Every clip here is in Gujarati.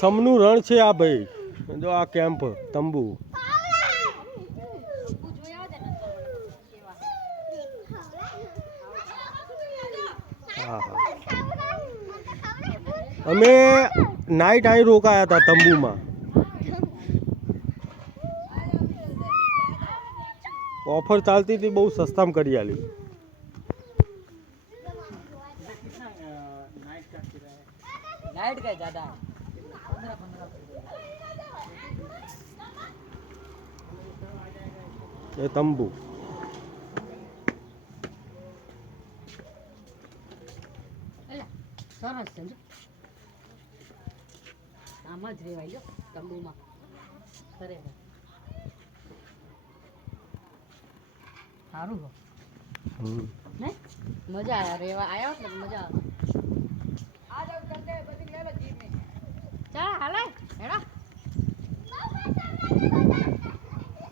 સમનું રણ છે આ ભાઈ. જો આ કેમ્પ તંબુ. હા હા, અમે નાઈટ અહીં રોકાયા હતા તંબુમાં. ઓફર ચાલતી હતી, બહુ સસ્તામાં કરી આલી. नाइट का ज्यादा એ તંબુ. સરસ છે આમાં જ રેવાય તંબુમાં ખરેખર સારું ને મજા આવે રેવા આવ્યા હોત ને મજા આવે. આ જાવ ચંદે બધી લે લો જીપ ને ચા હાલે હેડા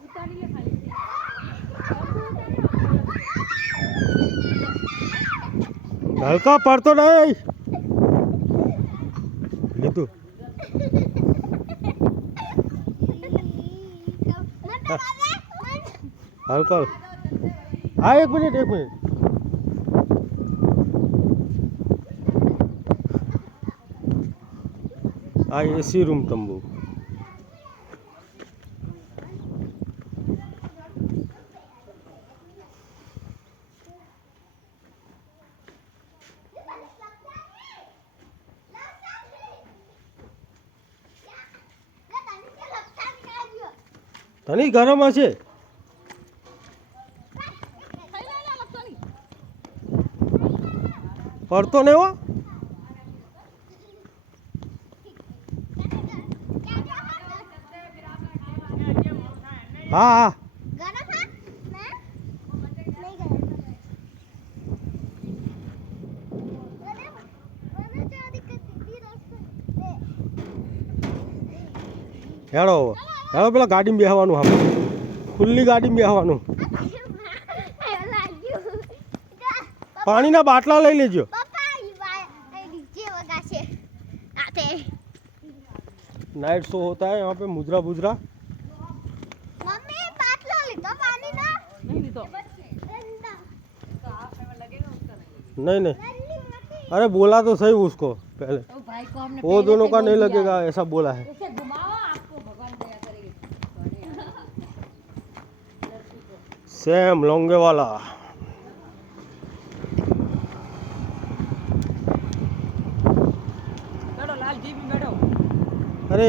ઉતારી લે ખાલી હલકા પડતો નહીં લીધું. હલકા હા, 1 મિનિટ 1 મિનિટ. આ એસી રૂમ તંબુ. તની ગરમ હશે. પડતો નહીં હો. હા હા હેડો હેડો, પેલા ગાડીમાં બેસવાનું. આપણે ખુલ્લી ગાડીમાં બેસવાનું. પાણીના બાટલા લઈ લેજો. नाइट शो होता है यहाँ पे मुजरा बुजरा. मम्मी बाटला लीधो पानी ना नहीं ली तो नहीं नहीं, अरे बोला तो सही उसको पहले. भाई को हमने वो दोनों का नहीं लगेगा ऐसा बोला है. इसे घुमाओ आपको भगवान दया करेगी. सेम लोंगे वाला. बैठो लाल जी भी बैठो. अरे